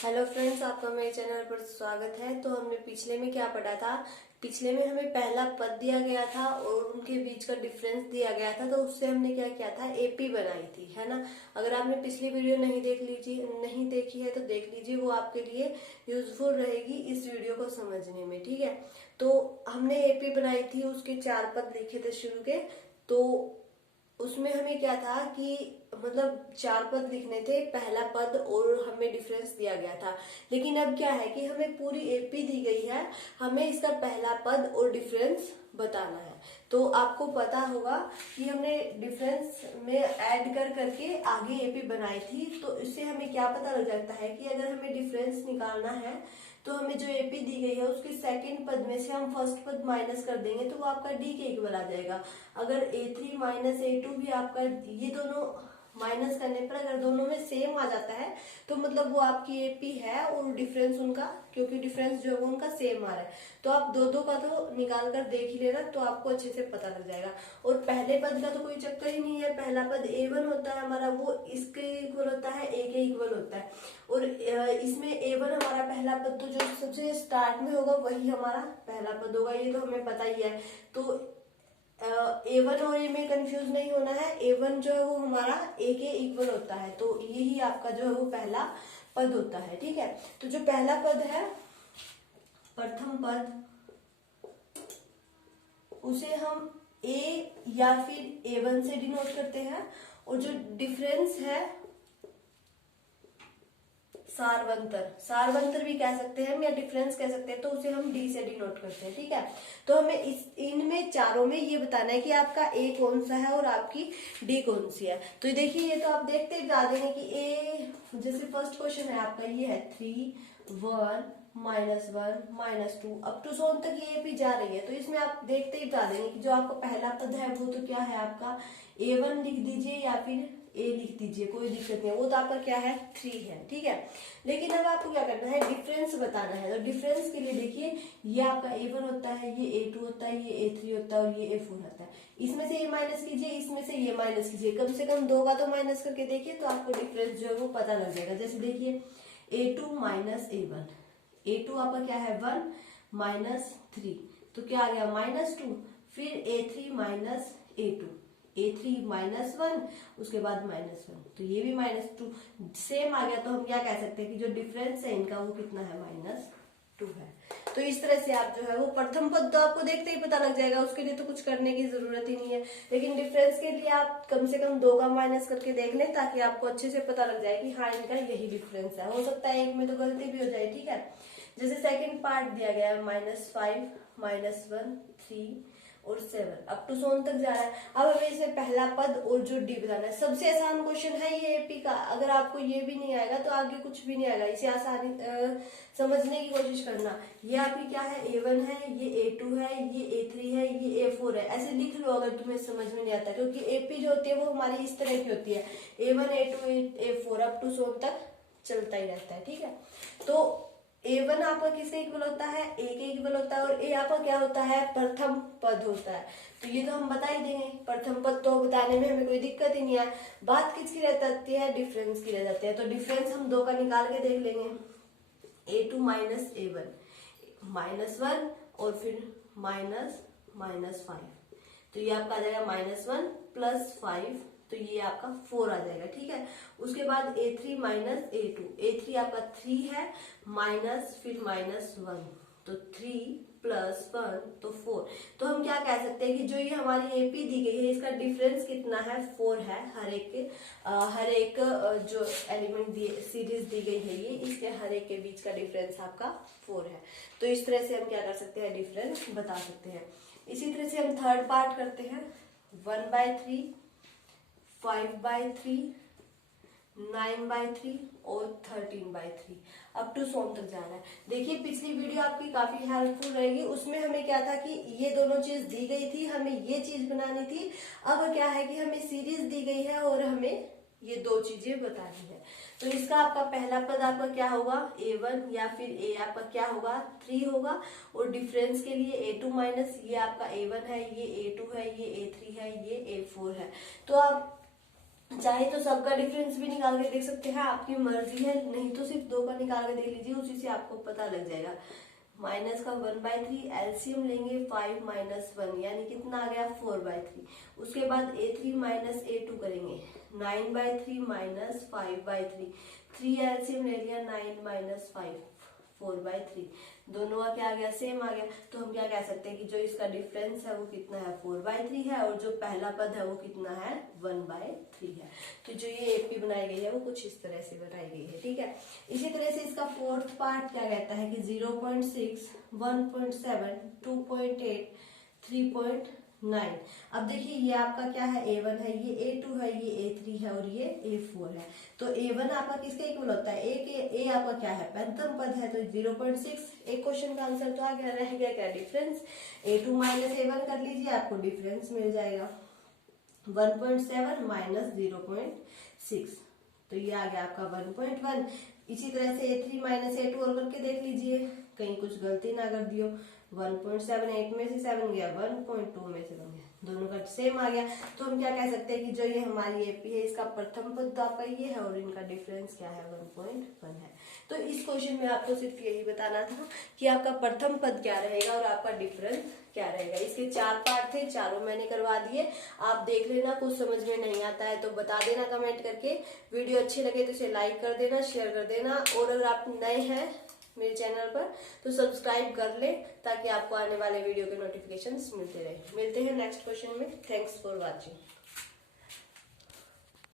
Hello friends, आपका मेरे channel पर स्वागत है। तो हमने पिछले में क्या पढ़ा था। पिछले में हमें पहला पद दिया गया था और उनके बीच का डिफरेंस दिया गया था। तो उससे हमने क्या किया था, एपी बनाई थी, है ना। अगर आपने पिछली वीडियो नहीं देखी है तो देख लीजिए, वो आपके लिए यूजफुल रहेगी इस वीडियो को समझने में। ठीक है, तो हमने एपी बनाई थी, उसके 4 पद लिखे थे शुरू के। तो उसमें हमें क्या था कि मतलब 4 पद लिखने थे, पहला पद और हमें डिफरेंस दिया गया था। लेकिन अब क्या है कि हमें पूरी एपी दी गई है, हमें इसका पहला पद और डिफरेंस बताना है। तो आपको पता होगा कि हमने डिफरेंस में ऐड कर करके आगे एपी बनाई थी। तो इससे हमें क्या पता लग जाता है कि अगर हमें डिफरेंस निकालना है तो हमें जो एपी दी गई है उसके सेकंड पद में से हम फर्स्ट पद माइनस कर देंगे तो वो आपका डी के इक्वल आ जाएगा। अगर A3 माइनस A2 भी आपका, ये दोनों माइनस करने पर अगर दोनों में सेम आ जाता है तो मतलब वो आपकी एपी है और डिफरेंस उनका, क्योंकि डिफरेंस जो है वो उनका सेम आ रहा है। तो आप दो दो का तो निकाल कर देख ही लेना, तो आपको अच्छे से पता लग जाएगा। और पहले पद का तो कोई चक्कर ही नहीं है, पहला पद A1 होता है हमारा, वो इसके इक्वल होता है, A के इक्वल होता है। और इसमें A1 हमारा पहला पद, तो जो सबसे स्टार्ट में होगा वही हमारा पहला पद होगा, ये तो हमें पता ही है। तो A1 और ए में कंफ्यूज नहीं होना है। A1 जो है वो हमारा A के इक्वल होता है, तो यही आपका जो है वो पहला पद होता है। ठीक है, तो जो पहला पद है, प्रथम पद, उसे हम A या फिर A1 से डिनोट करते हैं। और जो डिफरेंस है, सारवंतर भी कह सकते हैं हम, या डिफरेंस कह सकते हैं, तो उसे हम डी से डिनोट करते हैं। ठीक है, तो हमें इनमें चारों में ये बताना है कि आपका ए कौन सा है और आपकी डी कौन सी है। तो देखिए, ये तो आप देखते ही बता देंगे कि ए, जैसे फर्स्ट क्वेश्चन है आपका, ये है 3 1 -1 -2 अप टू सोन तक ये भी जा रही है। तो इसमें आप देखते ही बता देंगे कि जो आपका पहला पद है वो तो क्या है आपका A1 लिख दीजिए या फिर ए लिख दीजिए, कोई दिक्कत नहीं है, वो तो आपका क्या है 3 है। ठीक है, लेकिन अब आपको क्या करना है, डिफरेंस बताना है। तो डिफरेंस के लिए देखिए, ये आपका A1 होता है, ये A2 होता है, ये A3 होता है और ये A4 होता है। इसमें से ये माइनस कीजिए, इसमें से ये माइनस कीजिए, कम से कम 2 का तो माइनस करके देखिए, तो आपको डिफरेंस जो है वो पता लग जाएगा। जैसे देखिए, A2 माइनस A1, A2 आपका क्या है 1 -3, तो क्या आ गया -2। फिर A3 माइनस A2, A3 -1, उसके बाद -1, तो ये भी -2 सेम आ गया। तो हम क्या कह सकते हैं कि जो डिफरेंस है इनका वो कितना है, -2 है। तो इस तरह से आप जो है वो प्रथम पद तो आपको देखते ही पता लग जाएगा, उसके लिए तो कुछ करने की जरूरत ही नहीं है। लेकिन डिफरेंस के लिए आप कम से कम 2 का माइनस करके देख लें, ताकि आपको अच्छे से पता लग जाए कि हाँ इनका यही डिफरेंस है। हो सकता है एक में तो गलती भी हो जाए। ठीक है, जैसे सेकंड पार्ट दिया गया है -5 -1 3 और 7 अप टू सोन तक जा रहा है। अब हमें इसमें पहला पद और जो डी बताना है। सबसे आसान क्वेश्चन है ये एपी का। अगर आपको ये भी नहीं आएगा तो आगे कुछ भी नहीं आएगा। इसे आसानी समझने की कोशिश करना। ये आपकी क्या है, A1 है, ये A2 है, ये A3 है, ये A4 है। ऐसे लिख लो अगर तुम्हें समझ में नहीं आता, क्योंकि एपी जो होती है वो हमारी इस तरह की होती है, A1 A2 A4 up to सोन तक चलता ही रहता है। ठीक है, तो A1 आपका किसके इक्वल होता है, ए के इक्वल होता है, और ए आपका क्या होता है, प्रथम पद होता है। तो ये तो हम बता ही देंगे, प्रथम पद तो बताने में हमें कोई दिक्कत ही नहीं है। बात किसकी रह जाती है, डिफरेंस की रह जाती है। तो डिफरेंस हम 2 का निकाल के देख लेंगे। A2 माइनस A1 -1 और फिर -5, तो ये आपका आ जाएगा -1 + 5, तो ये आपका 4 आ जाएगा। ठीक है, उसके बाद A3 माइनस A2, A3 आपका 3 है, माइनस फिर -1, तो 3 + 1 तो 4। तो हम क्या कह सकते हैं कि जो ये हमारी एपी दी गई है इसका डिफरेंस कितना है, 4 है। हर एक जो एलिमेंट सीरीज दी गई है, ये इसके हर एक के बीच का डिफरेंस आपका 4 है। तो इस तरह से हम क्या कर सकते हैं, डिफरेंस बता सकते हैं। इसी तरह से हम थर्ड पार्ट करते हैं। 1/3, 5/3, 9/3 और 13/3 अप टू सोन तक जाना है। देखिए, पिछली वीडियो आपकी काफी हेल्पफुल रहेगी। उसमें हमें क्या था कि ये दोनों चीज दी गई थी, हमें ये चीज बनानी थी। अब क्या है कि हमें सीरीज दी गई है और हमें ये 2 चीजें बतानी है। तो इसका आपका पहला पद आपका क्या होगा, A1, या फिर A आपका क्या होगा 3 होगा। और डिफरेंस के लिए A2 माइनस, ये आपका A1 है, ये A2 है, ये A3 है, ये A4 है। तो आप चाहे तो सबका डिफरेंस भी निकाल के देख सकते हैं, आपकी मर्जी है, नहीं तो सिर्फ 2 का निकाल के देख लीजिए, उसी से आपको पता लग जाएगा। माइनस का 1/3 एलसीएम लेंगे 5 माइनस 1 यानी कितना आ गया 4/3। उसके बाद A3 माइनस A2 करेंगे 9/3 माइनस 5/3। 3 एलसीएम ले लिया 9 माइनस 5 4/3। दोनों का क्या आ गया सेम आ गया। तो हम क्या कह सकते हैं कि जो इसका डिफरेंस है वो कितना है 4/3 है और जो पहला पद है वो कितना है 1/3 है। तो जो ये एपी बनाई गई है वो कुछ इस तरह से बनाई गई है, ठीक है। इसी तरह से इसका फोर्थ पार्ट क्या कहता है कि 0.6 1.7 2.8 3.9। अब देखिए ये आपका क्या है A1 है, ये A2 है, ये A3 है और ये A4 है। तो A1 आपका किसके इक्वल होता है A आपका क्या है पैंतम पद है, तो 0.6। एक क्वेश्चन का आंसर तो आ गया, रह गया क्या डिफरेंस। A2 माइनस A1 कर लीजिए, आपको डिफरेंस मिल जाएगा 1.7 माइनस 0.6, तो ये आ गया आपका 1.1। इसी तरह से A3 माइनस A2 और करके देख लीजिए, कहीं कुछ गलती ना कर दियो। 1.7 8 में से 7 गया, 1.2 में से 1 गया, दोनों का सेम आ गया। तो हम क्या कह सकते हैं कि जो ये हमारी एपी है इसका प्रथम पद तो आपका ये है और इनका डिफरेंस क्या है 1.1 है। तो इस क्वेश्चन में आपको सिर्फ यही बताना था कि आपका प्रथम पद क्या रहेगा और आपका डिफरेंस क्या रहेगा। इसके 4 पार्ट थे, चारों मैंने करवा दिए, आप देख लेना। कुछ समझ में नहीं आता है तो बता देना कमेंट करके। वीडियो अच्छी लगे तो इसे लाइक कर देना, शेयर कर देना, और अगर आप नए हैं मेरे चैनल पर तो सब्सक्राइब कर ले ताकि आपको आने वाले वीडियो के नोटिफिकेशंस मिलते रहे। मिलते हैं नेक्स्ट क्वेश्चन में। Thanks for watching.